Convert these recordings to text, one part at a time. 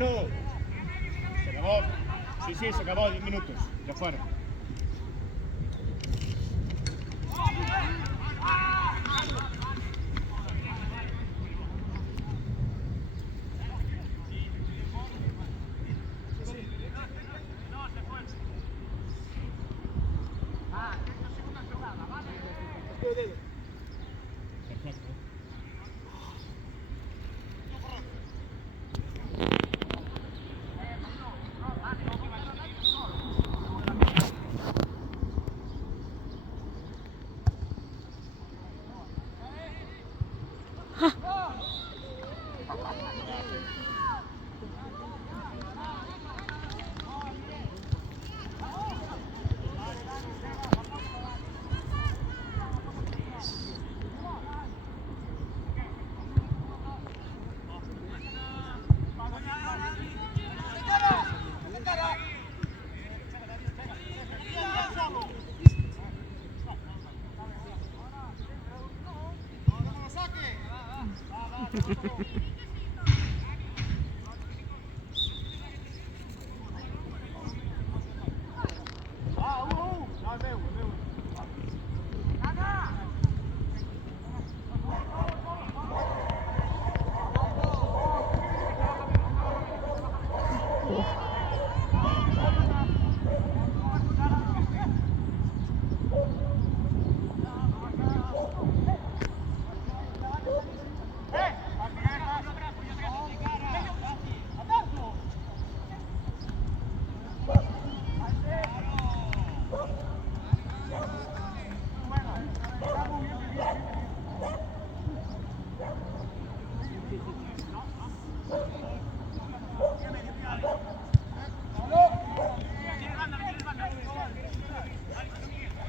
Manu, se acabó. Sí, se acabó, 10 minutos. Ya fuera.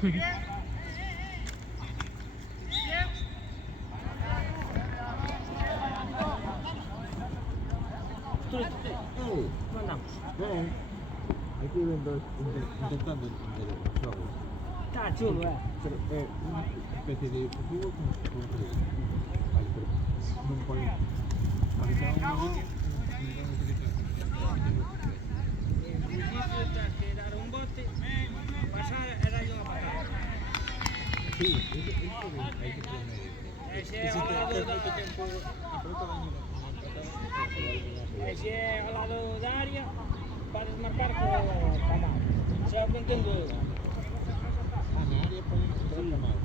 ¿Cómo andamos? Aquí intentando entender el juego. Está chulo, Pero es una especie de objetivo con redes. Vale, pero no pueden avisar una línea. En principio tras que dar un bote, pasar e darlle unha patada. Sí, eso hay que poner. E se é ao lado da... E se é ao lado da área, podes marcar co camar. Se é o que entendo eu. Na área ponen entrar camar.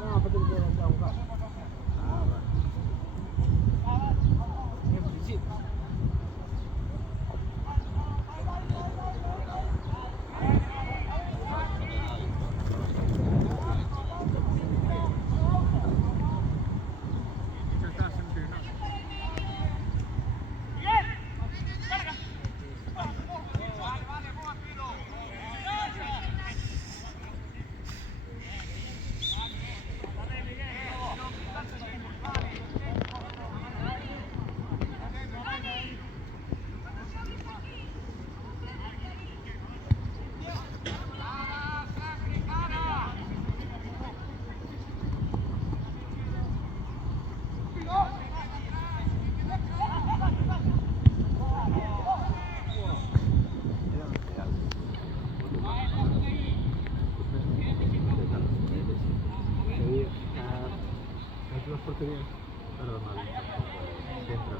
No, porque te queda un gato. En principio. Las porterías, pero mal, entra.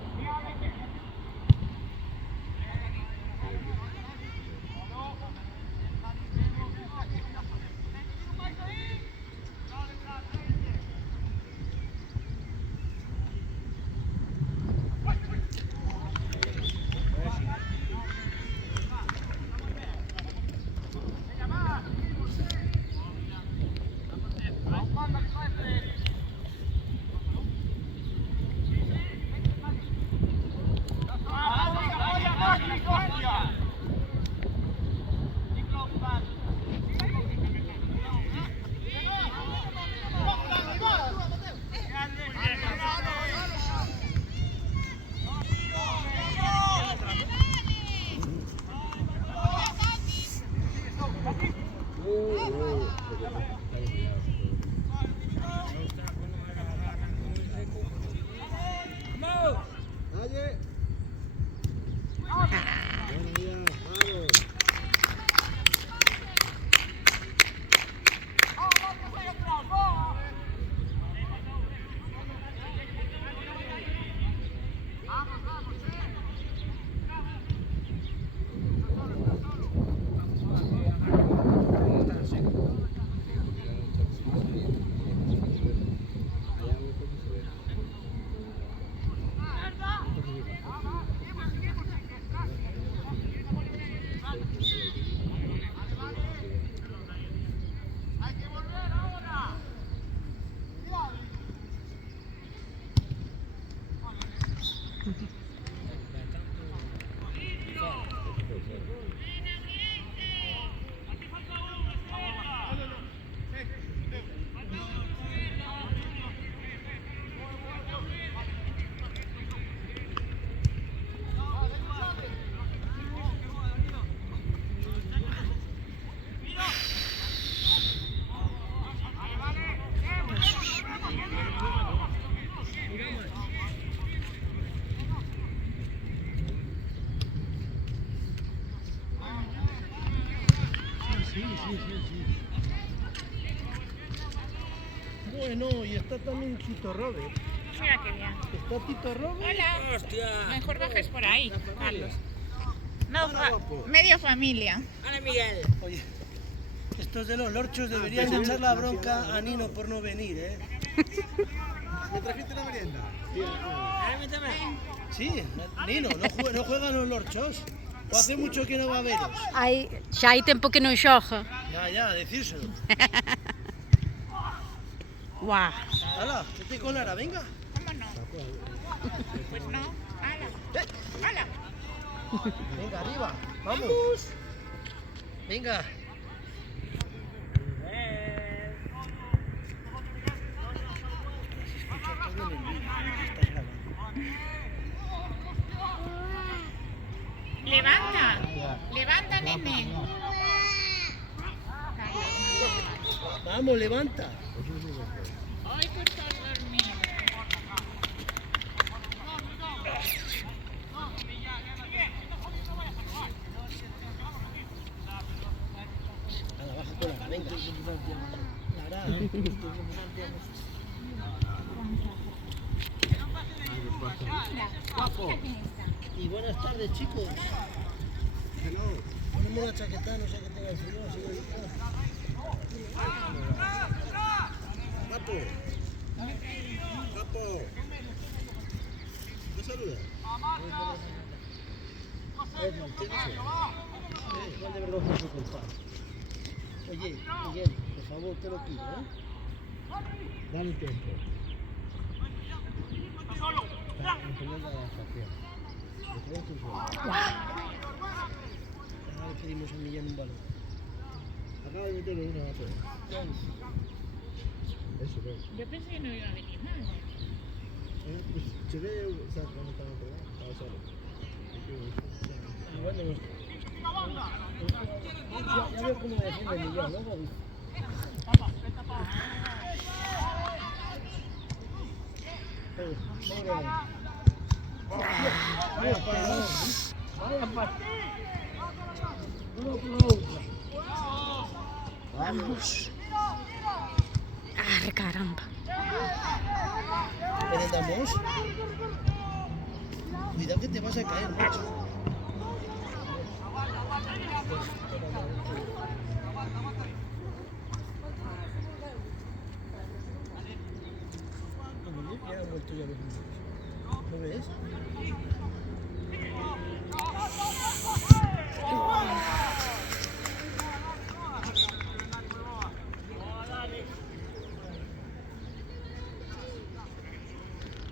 Bueno, y está también Tito Robert. Mira qué bien. Está Tito Robert. Hola. Hostia. Mejor bajes por ahí, Carlos. No, medio familia. Hola, Miguel. Oye, estos de los lorchos deberían de echar la bronca a Nino por no venir, ¿eh? ¿Me trajiste la merienda? A mí también. Sí, Nino, no juegan los lorchos. O hace mucho que no va a veros. Xa hai tempo que non xoga. Ya, decírselo. Guau. Hala, vete con Lara, venga. ¿Cómo no? Pues no. ¡Hala! ¡Hala! Venga, arriba, vamos. Venga. Se escucha todo en el vídeo, estás grabando. ¡Levanta! ¡Levanta, nene! Vamos, levanta. ¡Ay, que estás dormido! Hala, baja con Lara, venga. Lara. Y buenas tardes, chicos. Poneme la chaqueta, no sé que tenga frío, así de ¡Papo! ¡Papo! ¿Me saluda? Igual de vergonzoso que el padre. Oye, Miguel, por favor, te lo pido, ¿eh? Dale tiempo. Ahora le pedimos a Millán un balón. Acaba de meterle una a todos. Eso, ve. Yo pensé que no iba a venir más. Pues se ve, o sea, cuando estaba entrenando, estaba solo. Ah, bueno, ya veo cómo defiende Millán, ¿no, Bobby? Vamos. Ah, caramba. ¿Merendamos? Cuidado que te vas a caer, macho. Ya han vuelto ya los niños. ¿Lo ves?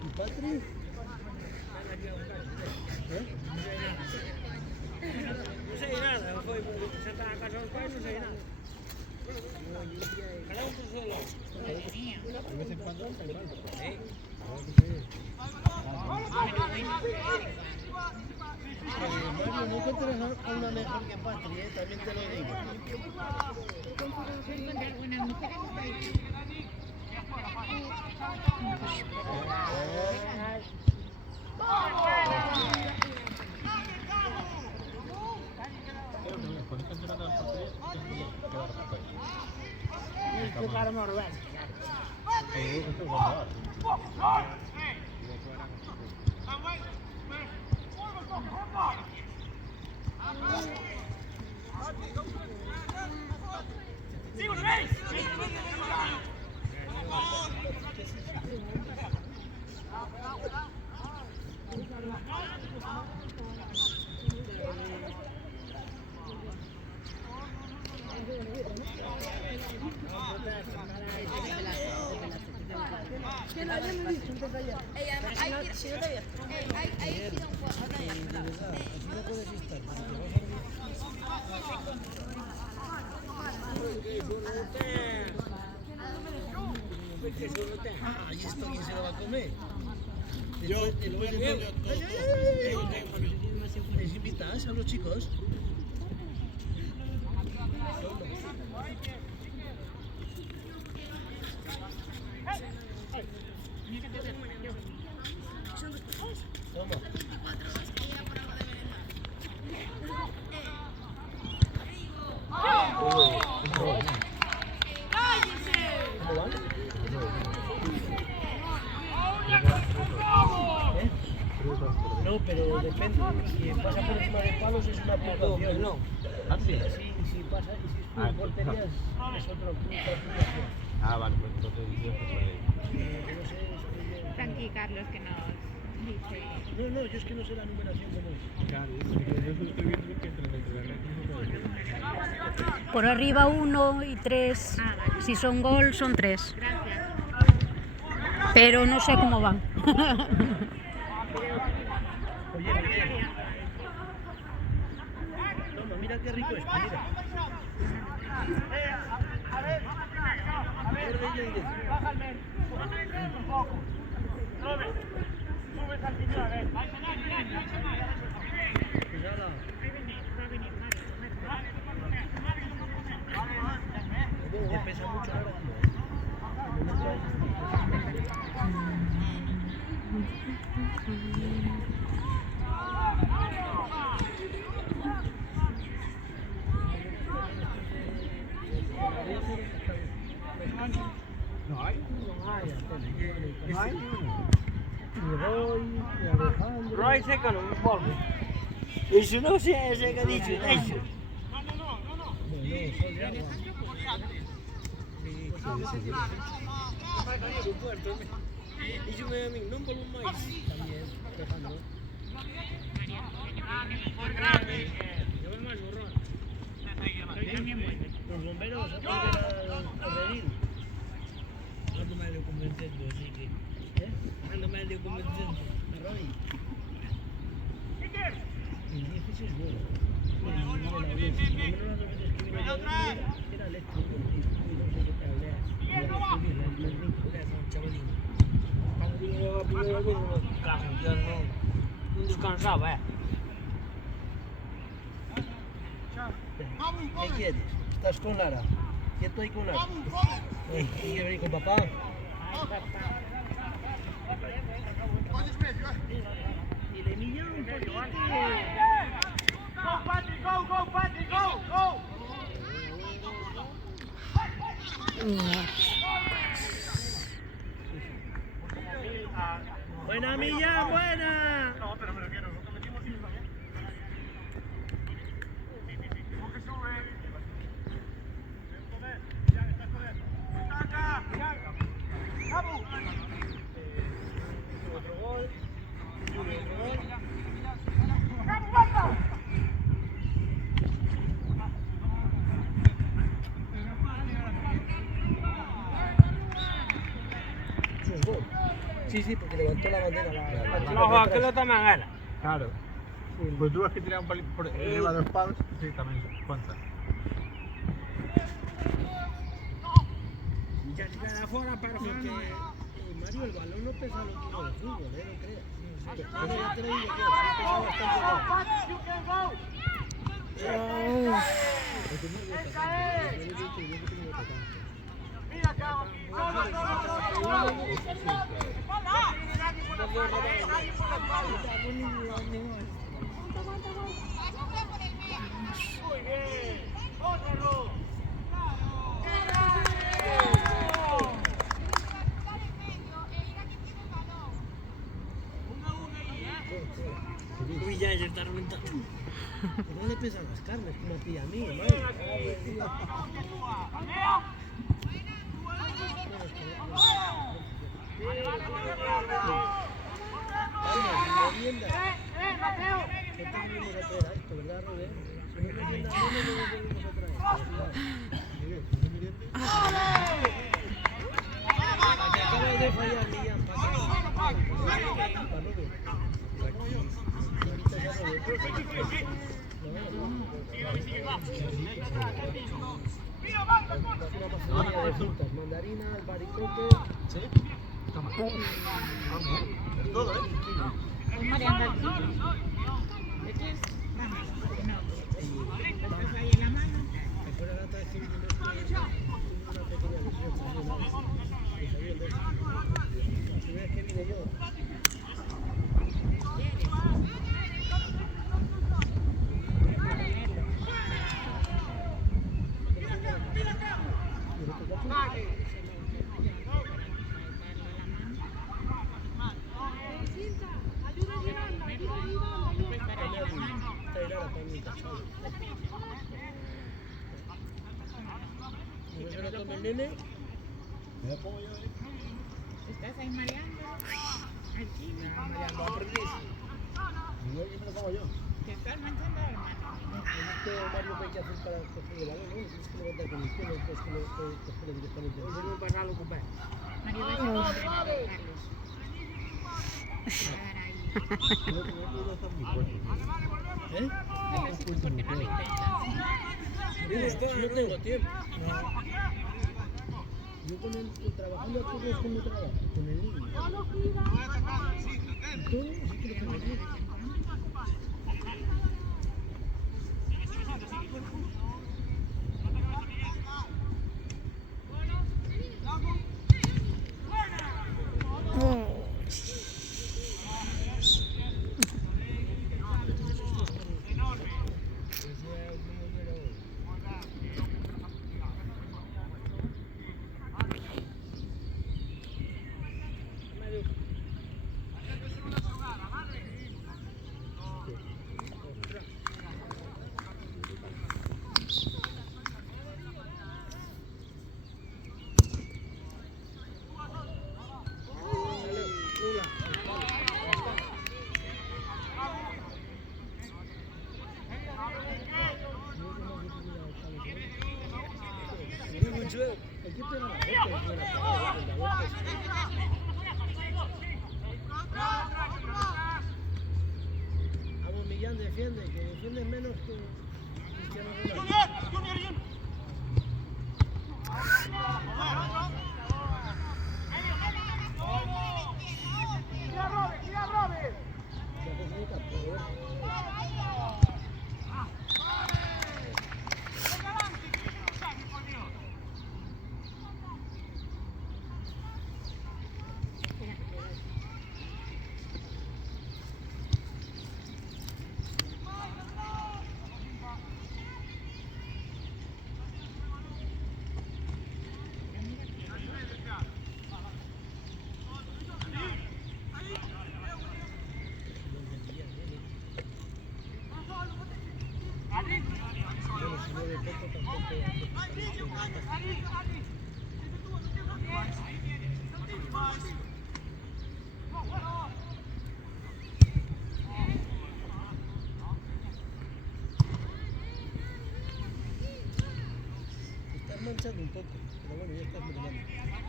¿Y Patri? No sei nada, foi xa está a casa dos pais, non sei nada. Cada un por su lado. Madre mía. De vez en cuando hay mal. Mario, no encuentras a una mejor que Patri, también te lo digo. Encontrar buenas mujeres por ahí. Cuando están llorando las porterías, quedar E que para morrer. De verdad, así no puedes estar. Ah, ¿y esto quién se lo va a comer? Después de ¿les invitas a los chicos? Toma. ¿Cómo van? ¿Eh? No, pero depende. Si pasa por encima de palos es una puntuación. No. Ah, sí. Si pasa, y si es Ah, por portería es otra puntuación. Ah, vale, pues entonces yo No sé, Tranqui, Carlos, que nos dice. no, yo es que no sé la numeración cómo es. Claro, yo estoy viendo que entre la red no. Por arriba 1 y 3. Ah, vale. Si son gol, son 3. Gracias. Pero no sé cómo van. Oye, Miguel. Toma, mira qué rico es, mira. Pues ala. Te pesa mucho ahora, tío. No hay. No hay ni uno. Ni Roy, ni Alejandro. Roy sécalo, un polvo. Eso no sé, ese que ha dicho, eso. Dice un amigo, non volvo máis. Tamén, Alejandro. Yo veo más borrón. Hoy también vuelve. Los bomberos a volver al redil. Ando medio convenciendo, así que. Ando medio convenciendo. A Roy. El 10 es bueno. Al menos las dos veces que vino yo era eléctrico, tío. Y no sé qué tal era. Primera vez no me cago, ya no descansaba, ¿Qué quieres? ¿Estás con Lara? Yo estoy con Lara. ¿Quieres venir con papá? Y le milló un poquito. Buena Millán, buena. No, pero me refiero, lo que metimos y también. Porque sube. Otro gol. Sus gol. Sí, porque levantó la bandera. No, que lo toman gana. Claro. Pues tú has que tirar un palito por encima de los palos. Sí, también cuenta. Ya se queda afuera, pero Porque, Mario, el balón no pesa lo mismo de fútbol, no creas. Pero ya te lo digo que sí pesa bastante más. Uy, ya se está reventando. No le pesan las carnes como a ti y a mí, Mario. Vamos, merienda. ¿Qué tal venimos a traer a esto, verdad, Rubén? Si no merienda, no nos venimos a traer. Que acaba de fallar Millán, para Rubén. Ahorita ya Una pastelería de frutas, mandarina, albaricoque. ¿Sí? Toma. Vamos, es todo, ¿eh? Es Mariana García. ¿Este es? Vamos. No. ¿Estás ahí en la mano? ¿Te acuerdas la otra vez que vino tuve una pequeña lesión también? Y salió el beso. La primera vez que vine yo. llama el nene. ¿Me la pongo yo ahí? ¿Estás ahí mareando? Aquí, Mareando aprendiz. Igual que me la pongo yo. te estás manchando, hermano. Esto, Mario, ¿qué hay que hacer para coger el balón? ¿No? Tienes que levantar con el pelo, pues que lo coger directamente. Ese no es para lo ocupar. Mario, vas a comer, Carlos. Te va a dar ahí. Creo que no está muy fuerte. ¿Eh? Dile así porque no lo intentas. No tengo tiempo. Yo con el trabajando aquí es como trabajo, con el niño. Y todo, sí que lo tengo que hay que pegar la vuelta y fuera, la vuelta es... Vamos, Millán, defiende, que defiende menos que Cristiano Ronaldo. Ya necesita, pero bueno. Bueno, si no de poco tampoco estás manchando un poco, pero bueno, ya estás mejorando.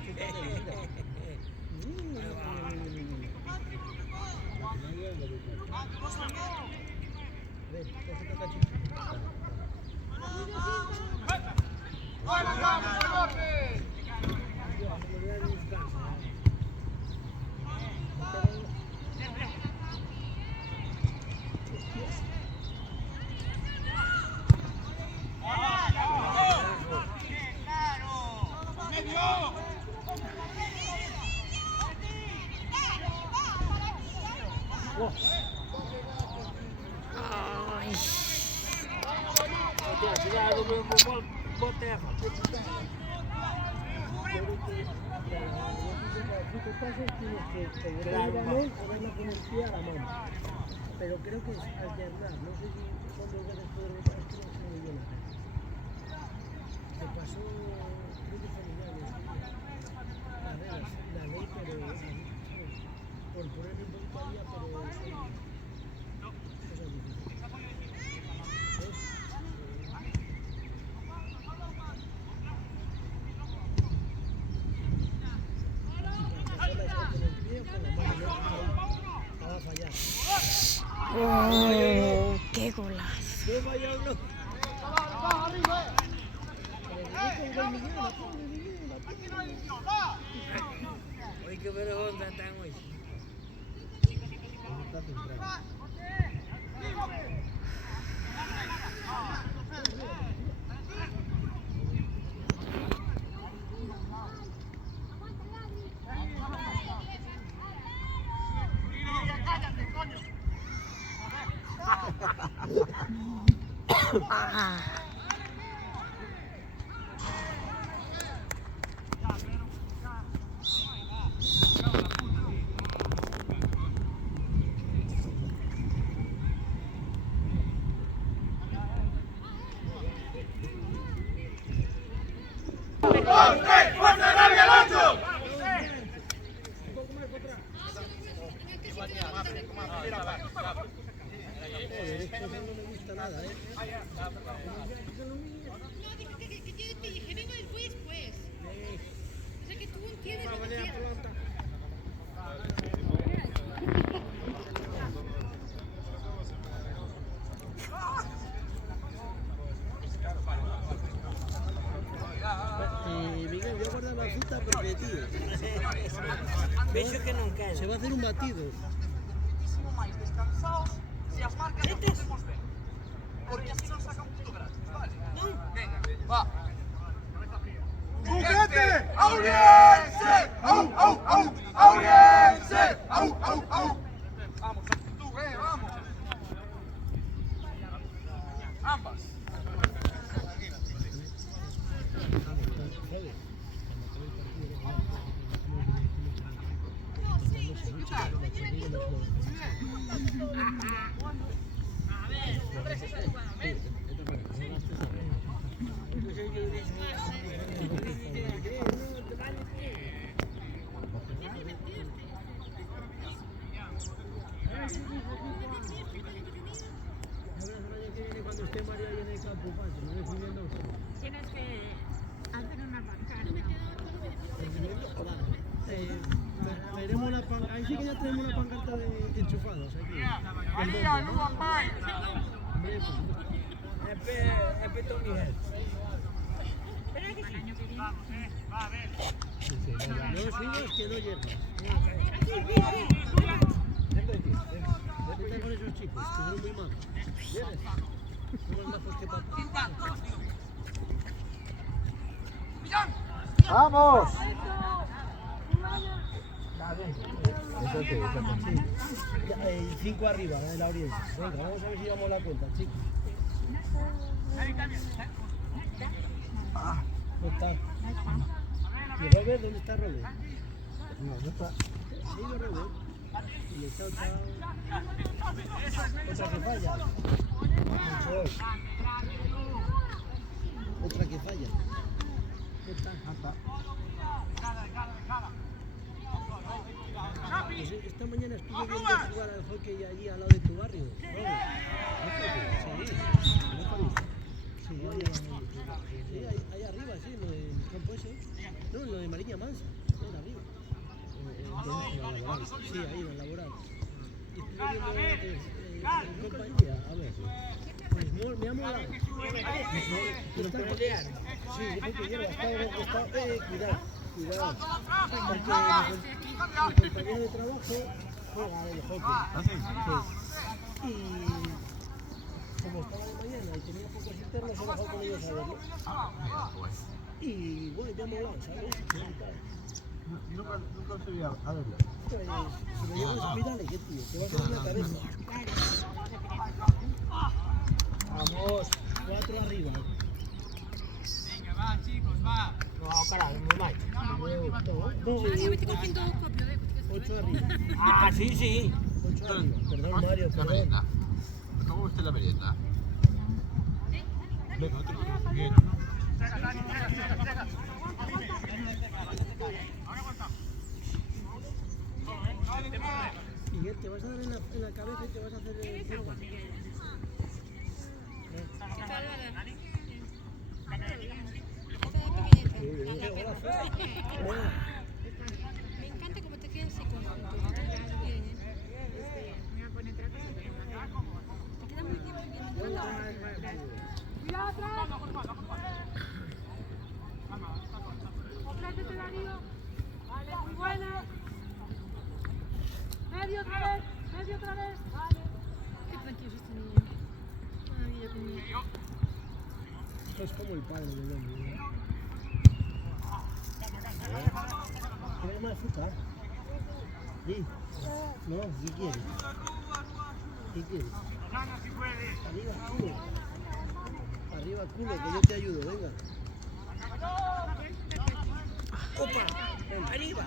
¿Qué tal de vida? Ven, cógete cachito. Cuidado, meu botefa. Pero creo que es alternar, no sé si son dos veces poder votar, es que no sé muy bien hacer. Se pasó, creo que familiares, carreras, la ley, pero por ponerle un poquito al día, pero son cosas difíciles. ¿Ves? ¡Oh! ¡Qué golazo! No falla uno. Hoy que vergüenza están hoy. Está temprano. Ah. 2, 3, ¡fuerza, rabia, al 8! Joder, esto no me gusta nada, ¿eh? Que te dije, vengo después, pues. O sea que tú entiendes lo que quieras. Miguel, voy a guardar la fruta porque, tío, Vejo que non queda. se va a hacer un batido. ¡Juguete! ¡Auriense! ¡Au, au, au! ¡Auriense! ¡Au, au, au! Vamos, actitud, vamos. Ambas. Cuando esté María ahí en el campo, no defendiendo. Tienes que hacer una pancarta. Veremos una pancarta. Ahí sí que ya tenemos una pancarta de enchufados aquí. María, Luan, Mai. É para Tony Head. Pero que el año que viene. No subas que no llegas. Vete con esos chicos, que son muy majos. ¿Vienes? Son más majos que papá. ¡Vamos! Ya, 5 arriba, de la Oriente. Venga, vamos a ver si llevamos la cuenta, chicos. No está. ¿Y Robert? ¿Dónde está Robert? No, no está. Sí, Robert. Y el chao, chao. Otra que falla. Otra que falla. ¿Qué está? Pues esta mañana estuve viendo jugar al hockey allí al lado de tu barrio. Sí, ahí arriba, sí, en el campo ese. No, en lo de Mariña Mansa, ahí arriba. Sí, ahí en el laboral. Y estuve viendo en compañía, a ver. Pues me ha molado. Pero pelear. Sí, yo creo que lleva, está, cuidado. Porque mi compañero de trabajo juega el hockey. Sí. Y como estaba de mañana y tenía pocos internos, se bajó con ellos a verlo. Y bueno, ya me molado, ¿sabes? Nunca se veía a verlo. Pues, si lo llevas a hospital, ¿qué tío? Te vas a dar la cabeza. Vamos, 4 arriba. No, carajo, muy mal. 8 arriba. Ah, sí, sí. 8 arriba. Perdón, Mario, La perdón. merienda. ¿Cómo viste la merienda? Venga, otro. Bien. Miguel, te vas a dar en la cabeza y te vas a hacer el tiempo. Me encanta cómo te queda ese conjunto. Me voy a poner otra cosa. Te queda muy bien, me encanta. Cuidado atrás. Complétete, Darío. Vale, muy buena. Medio otra vez. Vale. Qué tranquilo es este niño. Ay, yo con mi... Esto es como el padre del hombre. ¿Quieres más azúcar? Sí. No, ¿qué quieres? ¿Qué quieres? Arriba, culo. Arriba, culo, que yo te ayudo, venga. ¡Opa! Ven, arriba.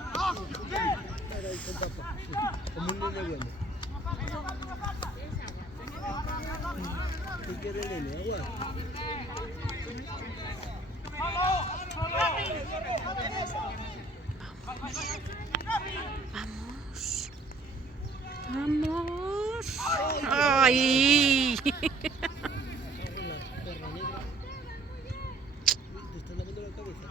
Espera ahí con papá. Sí, como un niño bueno. ¿Qué quiere el nene? Agua. Vamos. Ay. La perra negra. ¿Te estás lavando la cabeza?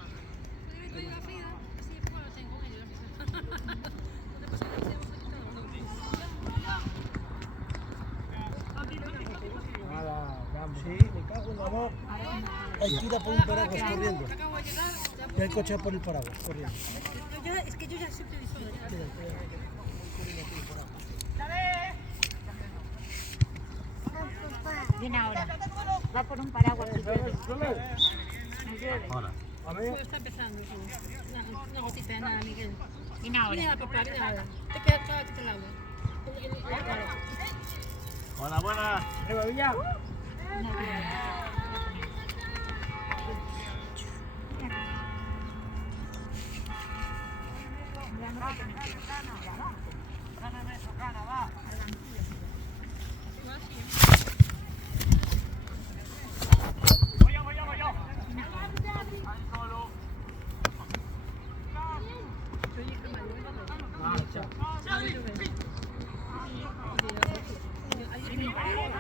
Sí, me cago en la mar. Hay que ir a por un paraguas corriendo. Y hay coche a por el paraguas corriendo. Es que yo ya siempre he visto. Viene ahora. Va por un paraguas. Ahora. Está empezando. Una gotita de nada, Miguel. Viene ahora. Mira, papá, mira ahora. Te queda todo aquí te lado. Hola, buenas. Arriba, Villa.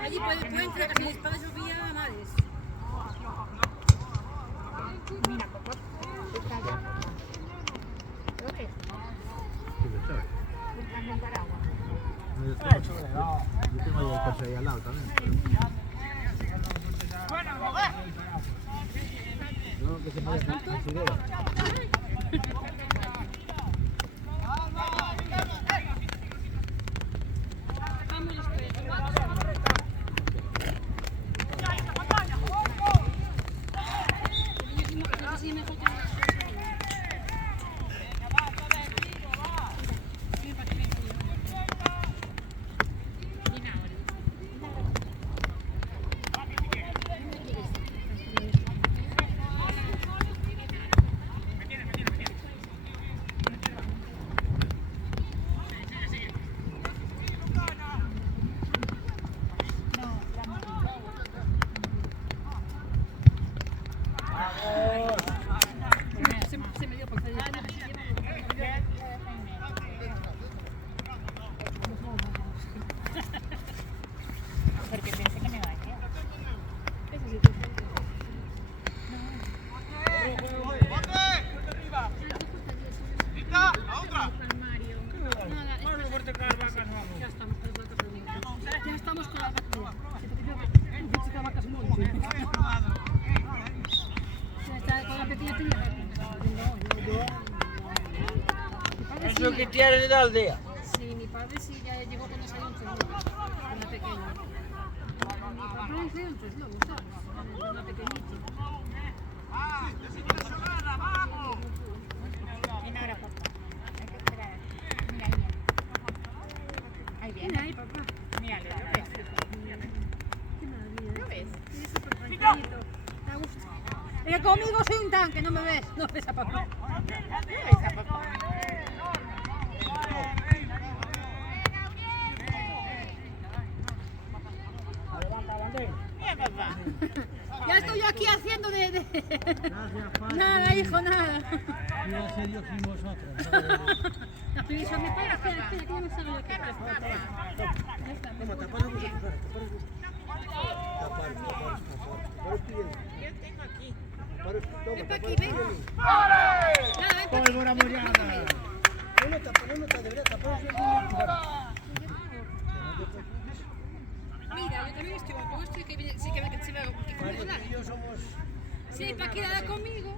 Allí puede entrar casi disparos y Villa a madres. Mira, Coco. ¿Lo ves? Sí, me sabe. Buscando un paraguas. Yo tengo ahí el coche ahí al lado también. No, que se me considera. Se me dio por salir. Porque pensé que me va a ir. Vamos a fuerte con las vacas, vamos. Ya estamos con las vacas. Ya estamos con las vacas. Las vacas muy. Está con la pequeña tía. Eso que tienes de la aldea. Sí, mi padre sí ya llegó cuando salió un tres lobos, una pequeña. Mi papá salió un tres lobos, ¿sabes? Una pequeñita. Viene ahora, papá. Hay que esperar. Mira ahí. Ahí viene. Mira ahí, papá. Míralo, ¿lo ves? Qué maravilla. ¿Lo ves? Sí, súper tranquilito. Te gusta. Es que conmigo soy un tanque, no me ves. No ves a papá. ¿Lo ves a papá? Mira, papá. Ya estoy yo aquí haciendo de... Nada, hijo, nada. Mira, serio sin vosotros. La previsión me para, espera, que ya me salgo de aquí. Ya está. Toma, tapar los ojos, tapar bien. Yo tengo aquí. Ven pa' aquí, ven. Nada, ven pa' aquí. Pólvora mollada. No, de verdad, tapar los ojos. Mira, yo también estoy con esto y que viene, sí que se ve que Mario y yo somos... sí, hay para quedar conmigo.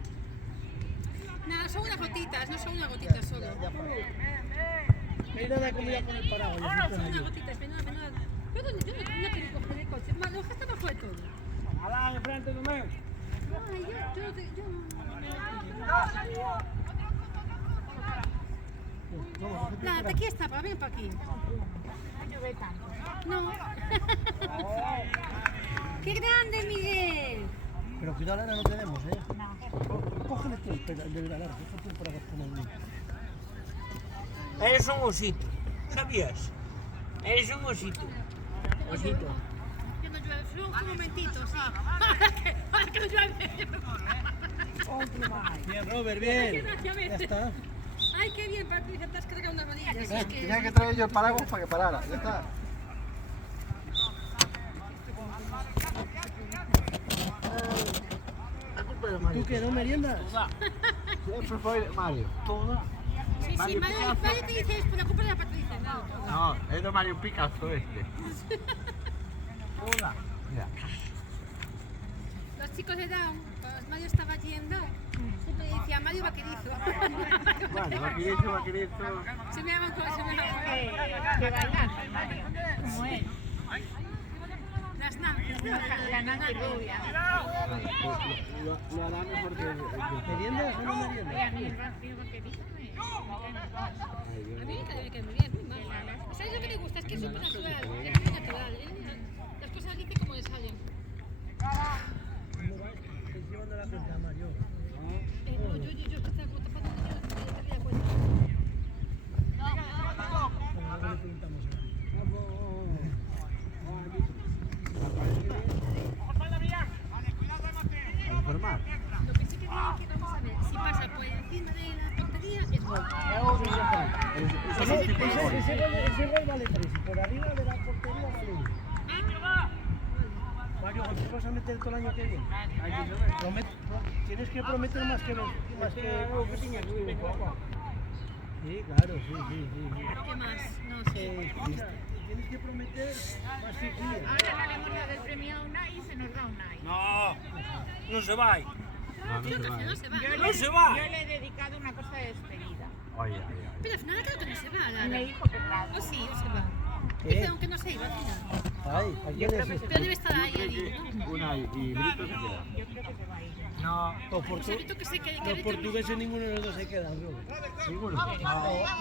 Nada, son unas gotitas, no son unas gotitas solo. Me iré a dar comida con el paraguas. Son unas gotitas, menuda. Yo no quiero coger el coche, lo que está abajo de todo. Alá, enfrente de mí. Ay, yo nada, aquí está, ven para aquí. No llueve tanto. No. ¡Qué grande, Miguel! Pero cuidado, Ana, no tenemos, ¿eh? No. Cógele tú el de la larga, eso tú para como el mío. Eres un osito, ¿sabías? Eres un osito. Osito. Yo no llueve. Solo un momentito, sí. Para que no llueve. Bien, Robert, bien. Ya está. Ay, qué bien, Patricia, te has cargado unas manillas. Es que... Tenía que traer yo el paraguas para que parara. Ya está. ¿Tú qué, no meriendas? Siempre fue Mario. Sí, Mario te dice es por la culpa de la Patricia. No, es de Mario Picasso este. Mira. Los chicos de Down, cuando Mario estaba allí en Down, siempre decía Mario Vaquerizo. Bueno, vaquerizo. Se me llaman como se me llaman. Que bailar, como él. Las naves. La Nancy rubia. Lo hará mejor que ¿Meriendas o no meriendas? Y a mí el vacío vaquerizo me encanta. A mí me cae muy bien, muy mal. ¿Sabes lo que me gusta? Es que es súper natural. Es muy natural. Las cosas dicen como les salen. ¿Cómo vas? Estoy llevando la cuenta, Mario. No, yo estoy como tapando un niño, no te das cuenta. Ahora le preguntamos a él. Informar. Lo que sí que veo que vamos a ver, si pasa por encima de la portería, es gol. Ese gol vale 3. Y por arriba de la portería vale 1. Mario, ¿cuántos vas a meter todo el año que viene? Tienes que prometer más que... Sí, claro, sí. ¿Qué más? No sé. Tienes que prometer más que aquí. Ahora no le hemos dado el premio a Unai y se nos da Unai. No se va. Creo que al final no se va. No se va. Yo le he dedicado una cosa de despedida. Pero al final creo que no se va, Y me Lara. dijo que claro. O sí, o se va. Dice, aunque no se iba al final. Ay, ¿a quién es Pero debe estar ahí, ¿no? Una y Brito se queda. Yo creo que se va a ir. Los hábitos que se queden. Los portugueses ninguno de los dos se quedan, bro. ¿Seguro?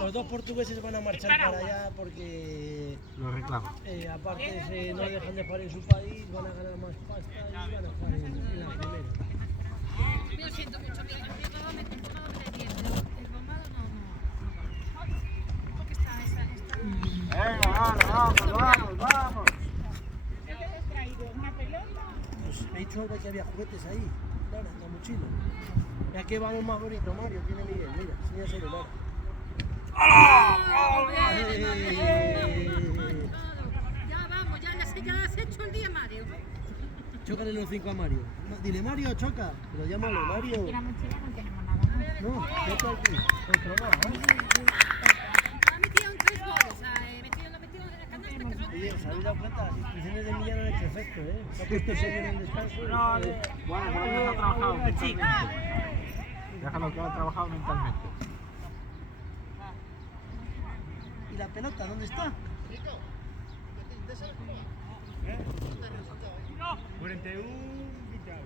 Los dos portugueses van a marchar para allá porque Lo reclama. aparte no dejan de jugar en su país, van a ganar más pasta y van a jugar en la primera. Yo siento mucho, mira, yo no me bien, pero el bombado no. ¿Por qué está esa? Venga, vamos. ¿Qué te has traído? ¿Una pelota? Pues me he dicho ahora que había juguetes ahí, Lara, en la mochila. Mira que vamos más bonito, Mario, tiene Miguel, mira, enséñaselo, Lara. Ya vamos, ya has hecho el día, Mario. Chócale los 5 a Mario. Dile, Mario, choca. Pero llámalo, Mario. En la mochila no tenemos nada. No, choca aquí. Otro más, Ha metido un 3 goles, lo metido en la canasta que son... Oye, ¿os habéis dado cuenta? Las instrucciones de Millán han hecho efecto, ¿eh? Se ha puesto serio en el descanso. Bueno, pero que ha trabajado mentalmente. Déjalo que ha trabajado mentalmente. ¿Y la pelota dónde está? 41 24.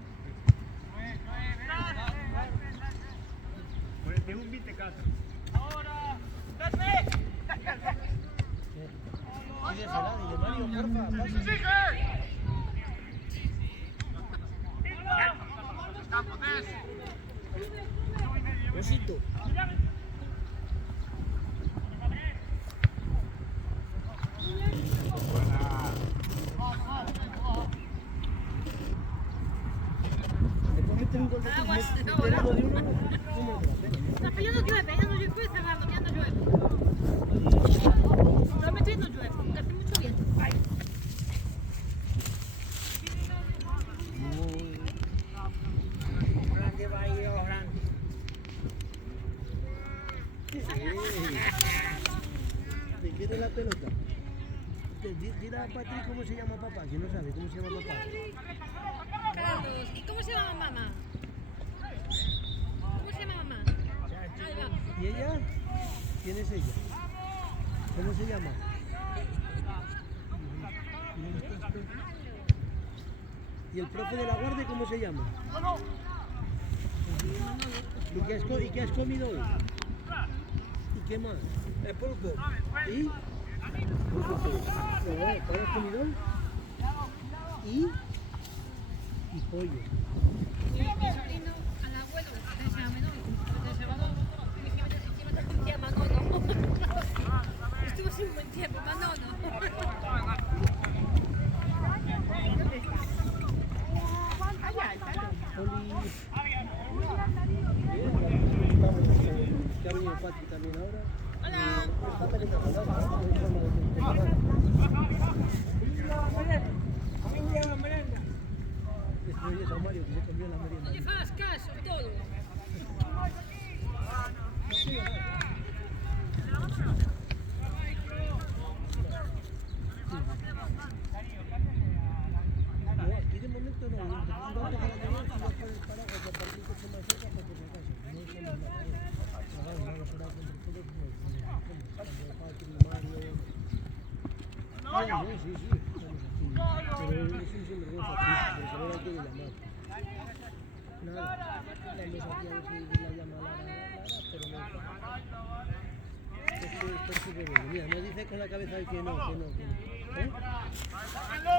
Pídesela, dile, Mario, porfa, pasa. Osito. Después meter un gol de uno de uno. No, pero ya no llueve, puedes cerrarlo, ya no llueve. Lo meto y no llueve, porque hace mucho viento. Grande va a ir grande. ¿Te quiere la pelota? Dile a Patrick cómo se llama papá, que no sabe cómo se llama papá. Carlos, ¿y cómo se llama mamá? ¿Cómo se llama mamá? Ahí va. ¿Y ella? ¿Quién es ella? ¿Cómo se llama? ¿Y el profe de la guardia cómo se llama? ¿Y qué has comido hoy? ¿Y qué más? Pulpo. ¿Y? ¿Cuál has comido hoy? Y pollo. Mi sobrino al abuelo le se llama Menor, de Salvador, y me llama Manolo. Estuvo así un buen tiempo, Manolo. Pati también ahora. Hola. Está metiendo con nada, ¿no? No hay forma de después oyes a Mario que se comió la merienda. No le hagas caso, todo. No, aquí de momento no. Un rato para llegar y ya puedes parar o compartir coche más cerca para que se case. No es nada. Claro, no lo será entre todos como cuando Patri, Mario. Sí, estamos aquí. Pero es un sinvergüenza triste, porque ahora quiere llamar. Nada, vamos aquí a ver si la llama Lara, pero no. Esto es súper bueno. Mira, nos dice con la cabeza que no. ¿Eh? No.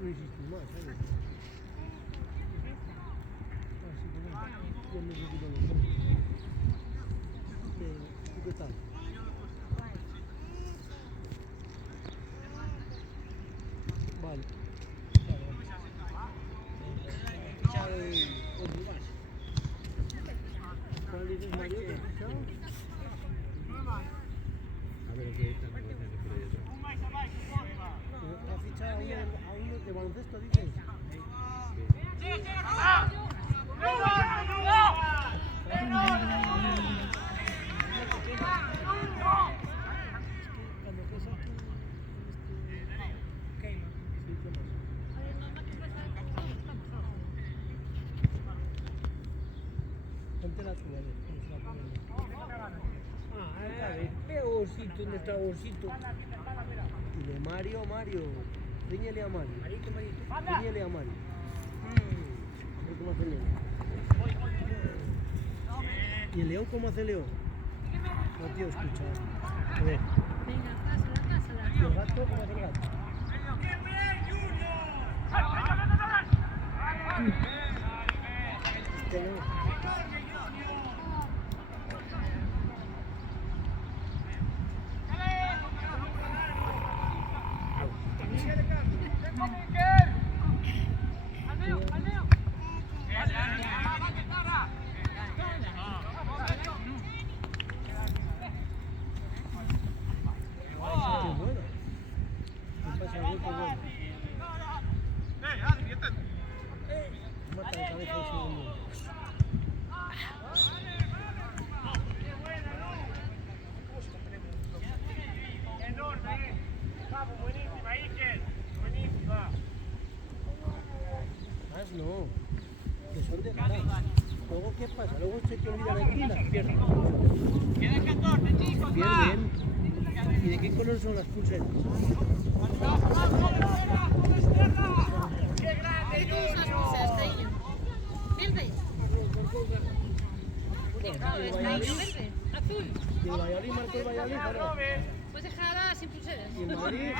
No insistir más, ¿sabes? Así que nada, ya me retiro los dos. ¿Tú qué tal? Vale. Fichado con Rivas. ¿Cuál dices, Mario? ¿Qué has fichado? A ver qué están negociando por ahí atrás. ¿Has fichado a uno de baloncesto, dices? Cuando pesa aquí sí, ¿qué más? Ponte la tuya, a ver, ¿cómo se la pone? Osito, ¿dónde está Osito? Y de Mario. Ríñele a Mario. Ríñele a Mario. A ver cómo hace León. ¿Y el León cómo hace León? No, tío, escucha. A ver. Venga, pásala. ¿Y el gato cómo hace el gato? Este no. Qué bueno. ¿Qué pasa, güey? Qué bueno. Mata la cabeza de segundo. Más no, que son de ganas. Luego, ¿qué pasa? Luego se te olvidan aquí y las pierden. Quedan 14, chicos. Pierden. ¿Y de qué color son las pulseras? ¿Qué tienes las pulseras, cariño? ¿Verde? ¿Verde? ¿Azul? ¿Y el Valladolid marcó el Valladolid o no? Pues dejarla sin pulseras. ¿Y el Madrid?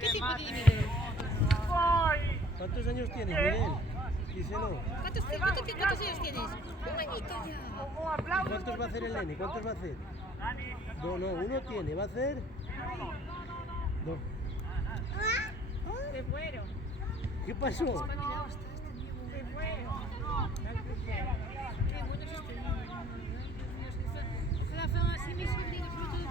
¿Qué tipo tiene Miguel? ¿Cuántos años tienes, Miguel? Díselo. ¿Cuántos años tienes? Un añito ya. ¿Cuántos va a hacer el nene? ¿Cuántos va a hacer? No, uno tiene. ¿Va a hacer? Dos. Se fueron. ¿Qué pasó? Espabilado está este niño. Se fueron. Qué bueno es este niño. Ojalá fueran así mis sobrinos, sobre todo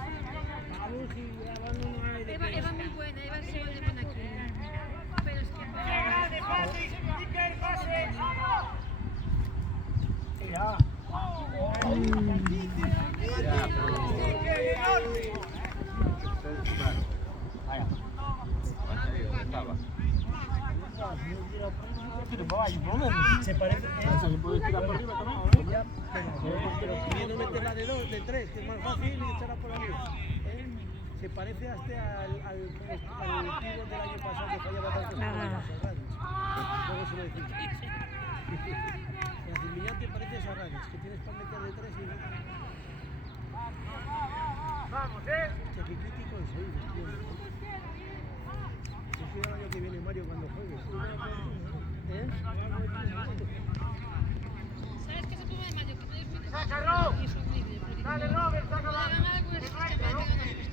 para Eva muy buena, Eva es igual de buena que ella. Pero es que Se parece. Pero pudiendo meterla de dos, de tres, que es más fácil y echarla por arriba. Se parece hasta al tío del año pasado que fallaba tanto con las Serranis. Luego se lo decimos. La Cimillante parece a Serranis, que tienes para meter de tres y no. Vamos, Hostia, qué crítico sois, tío. Yo soy el año que viene, Mario, cuando juegues. ¿sabes qué es el problema de Mario? Que no defiende y es horrible. Dale, Robert, saca la gana con el sistema de ganas hostias.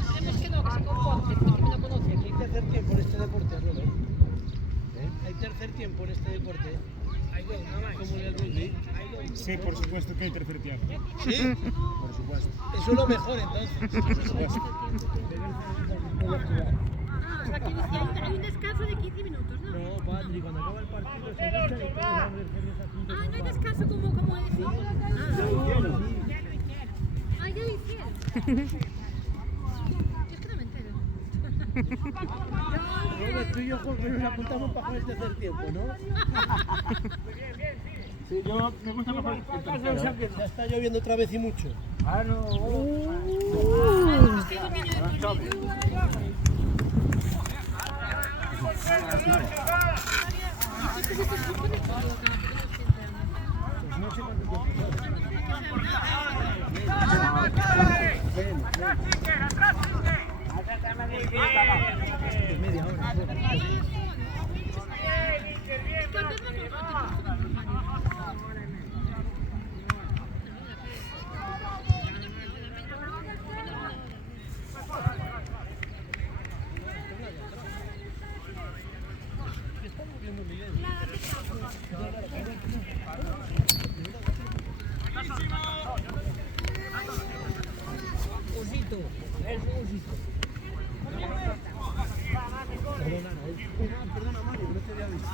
Esperemos que no, que Hay dos, nada más. Como en el rugby. Sí, por supuesto que hay tercer tiempo. ¿Sí? Por supuesto. Eso es lo mejor entonces. Por supuesto. Ah, o sea, que hay un descanso de 15 minutos, ¿no? No, Patri, cuando acaba el partido se duchan y todos van a ver series así. Ah, no hay descanso como en el fútbol. Ah, ya lo hicieron. Es que no me entero. Robert, tú y yo nos apuntamos para jugar el tercer tiempo, ¿no? Sí, yo me gusta mejor el tercero. Ya está lloviendo otra vez y mucho. Ah, no. Es que hay un niño de por medio. Es que se te supone que lo que Pues no sé cuánto tiempo. Pues media hora. Osito, es un osito. Perdona, Mario, no te había visto.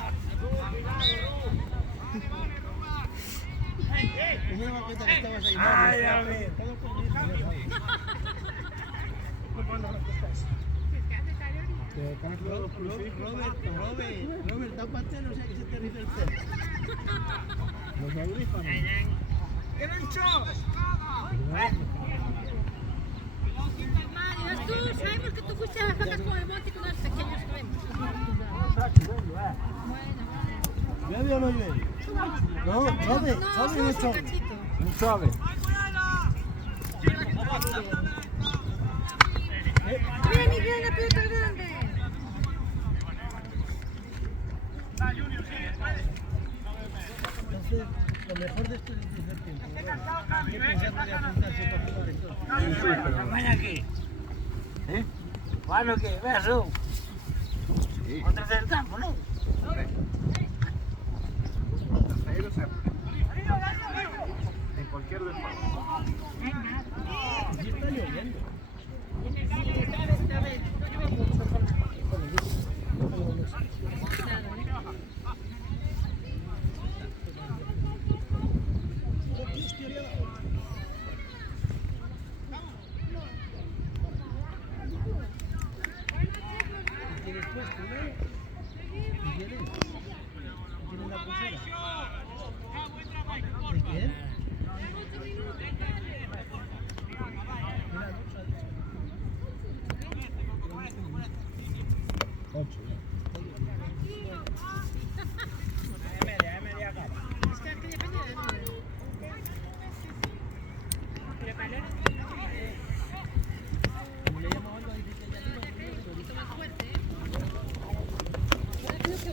No me daba cuenta que estabas ahí. Ay, a ver. Todo conmigo, ya sabes. Robert, tápate, no sea que se te rice el pelo. Los audífonos. ¡Qué bicho! Mario, tú sabemos que tú fuiste a las vacas con el monte con los pequeños remos. ¿Llueve o no llueve? No, chove, chove o no chove. Un suave. Mira, Miguel, la pelota grande. Entonces, lo mejor de esto es el tercer tiempo. Bueno, ¿qué pensar de apuntarse para jugar entonces? ¿Mañana qué? ¿Eh? Bueno, ¿qué? Veas tú. Un tercer campo, ¿no? Tercero siempre. En cualquier deporte. Sí está lloviendo. ¿Tienes puesto, no? ¿Tienes? ¿Tienes la pulsera? ¿De quién? Mira, no, 8. Media capa. Es que depende del número. como le llamo algo, dice que ya tengo Un poquito más fuerte, ¿eh? Yo creo que sí.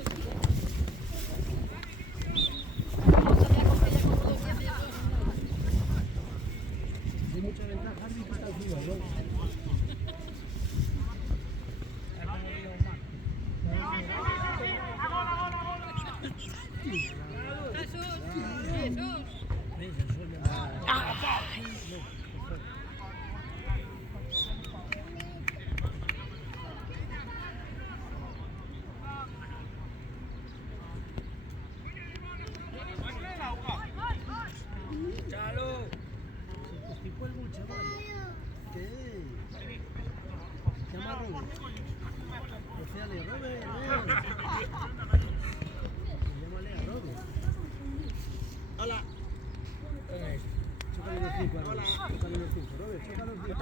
hay mucha ventaja, Harvey, que está arriba, ¿no? ¡Chalo! Se constipó el mucho, chaval. ¿Qué? Llama a Robert. Procéale, Robert, llámale a Robert. Hola. Chócale los 5, Robert. Chócale los 5, Robert, chócale los 5.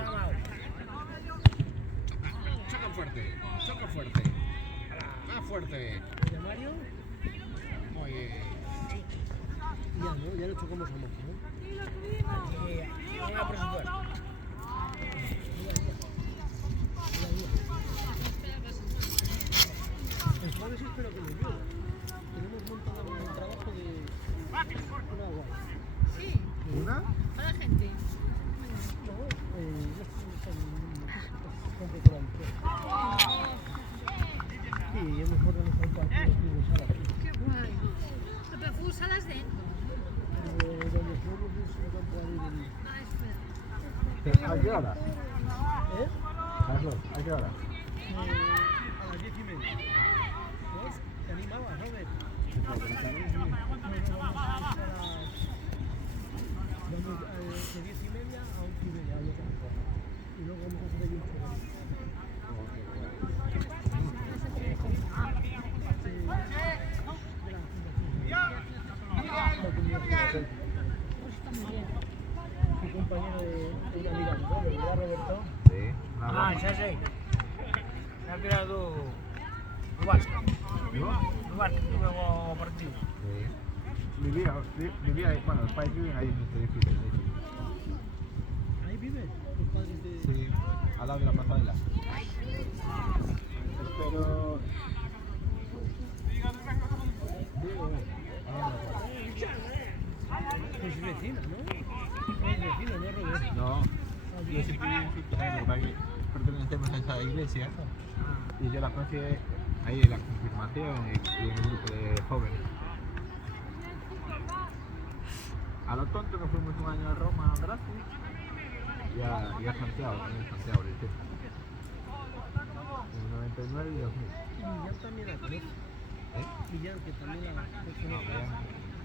Choca fuerte. Choca fuerte. Más fuerte. ¿Y a Mario? Muy bien. Ya, ¿no? Ya lo chocamos a Mario, ¿no? Venga, presupuesto. El jueves espero que nos llueva. Tenemos montado un trabajo de una agua. Sí, ¿Una? para la gente. No, con Sí, yo mejor no nos falta aquí los clubes ahora aquí. Qué guay. salas dentro. Donde fuimos es un campo ahí ¿A qué hora? ¿Eh? Carlos, ¿a qué hora? A las 10:30. ¿No? Te animabas, Robert. Vamos de 10:30 a 11:30 al local. Y luego vamos a hacer ahí un programa. Un compañero de una amiga, ¿no? ¿Verdad, Roberto? Sí. Ah, xa sei. Xa que era do Barça. Do Barça, que luego o partido. Sí. Vivía ahí, bueno, los padres viven ahí en este edificio. ¿Ahí viven los padres de...? Sí, al lado de la plaza de la. Pero... Es vecina, ¿no? Es vecina, ¿no, Roberto? No, yo siempre viví en sitio, porque pertenecemos a esa iglesia y yo la conocí ahí en la confirmación y en el grupo de jóvenes. A lo tonto nos fuimos un año a Roma, a Andraste y a Santiago, en Santiago, ¿sí? En el 99 y 2000. Y Millán también la conoce. ¿Eh? Millán, que también la conoce.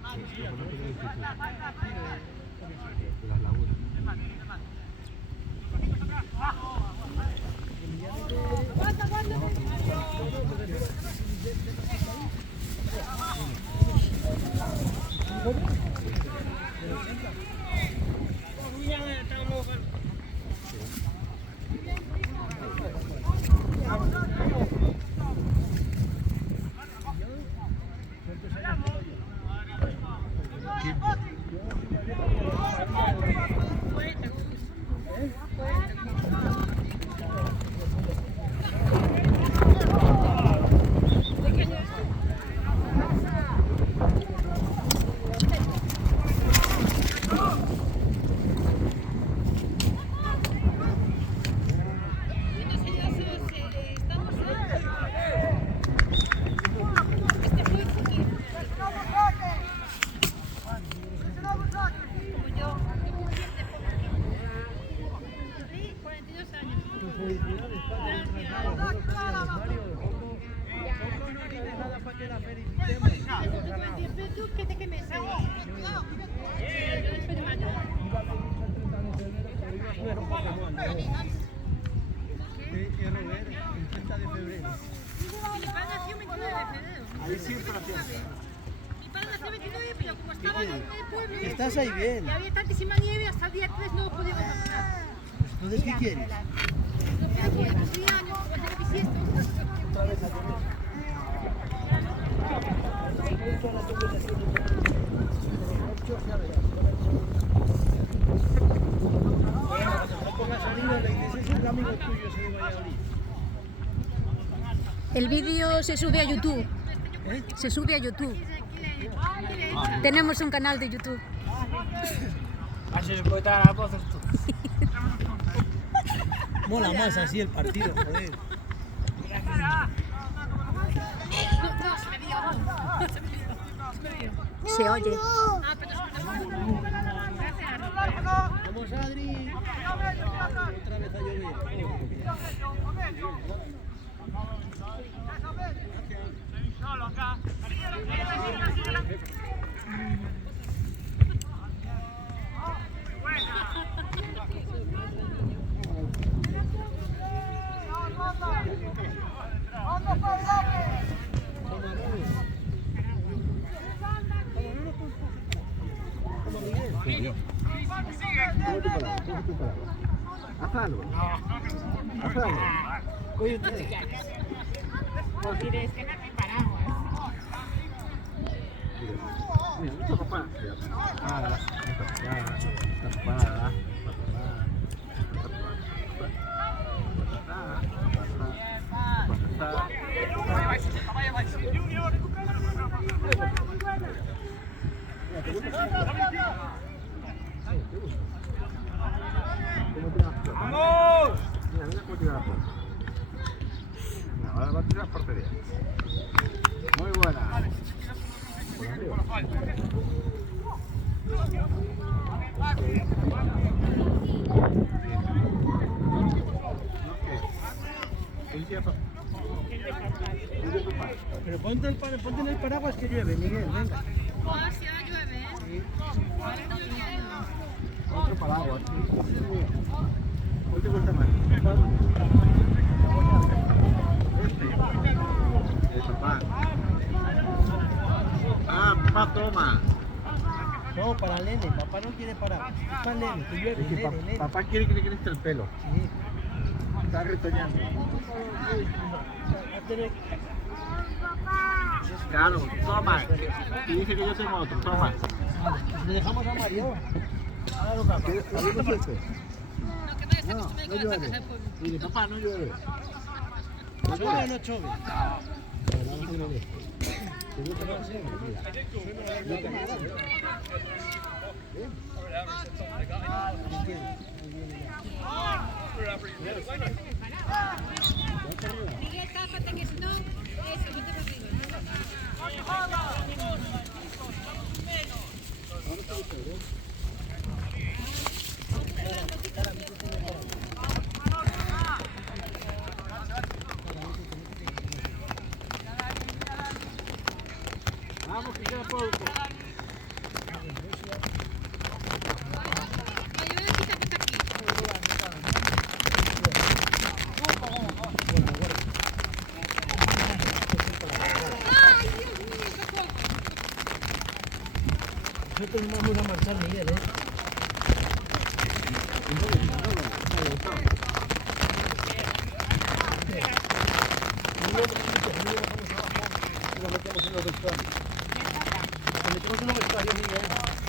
Sí, lo conozco del edificio, Sí, de las lagunas. Estás ahí bien. Y había tantísima nieve, hasta el día 3 no podíamos caminar. Pues entonces, ¿qué quieres? El vídeo se sube a YouTube. Se sube a YouTube. Tenemos un canal de YouTube. Así se puede dar a voces tú. Mola más así el partido, joder. Se oye. Vamos, Adri. Otra vez a llover. Haz algo. Haz algo. Oye, tú te callas. Diré, es que no te paraguas. Mira, mucho papá. Tapada. ¡Vamos! Mira, mira cómo tira la portería. Mira, ahora va a tirar portería. Muy buena. por arriba. Pero ponte en el paraguas que llueve, Miguel, venga. Ah, sí, ahora llueve, ¿eh? Sí. Otro paraguas. ¿Cuál te gusta más? El papá. Ah, papá, toma. No, para el nene, papá no quiere parar. Es para el nene, que llueve, Es que nene. papá quiere que le crezca el pelo. Sí. Está retoñando. Va a tener- Claro, toma. Y dice que yo tengo otro, toma. Le dejamos a Mario. Ahora lo capa. ¿Abrimos este? No, que no, está acostumbrado con la llueve. patas al pueblo. Dile, papá, no llueve. ¿Chove o no chove? Miguel, tápate que si no, eso, vete para arriba. Vamos, que queda poco. Oye, voy a quitar que está aquí. ¡Ay, Dios mío, socorro! Nosotros vamos a marchar, Miguel, ¿eh? Lo metemos en los vestuarios. Lo metemos en los vestuarios, Miguel.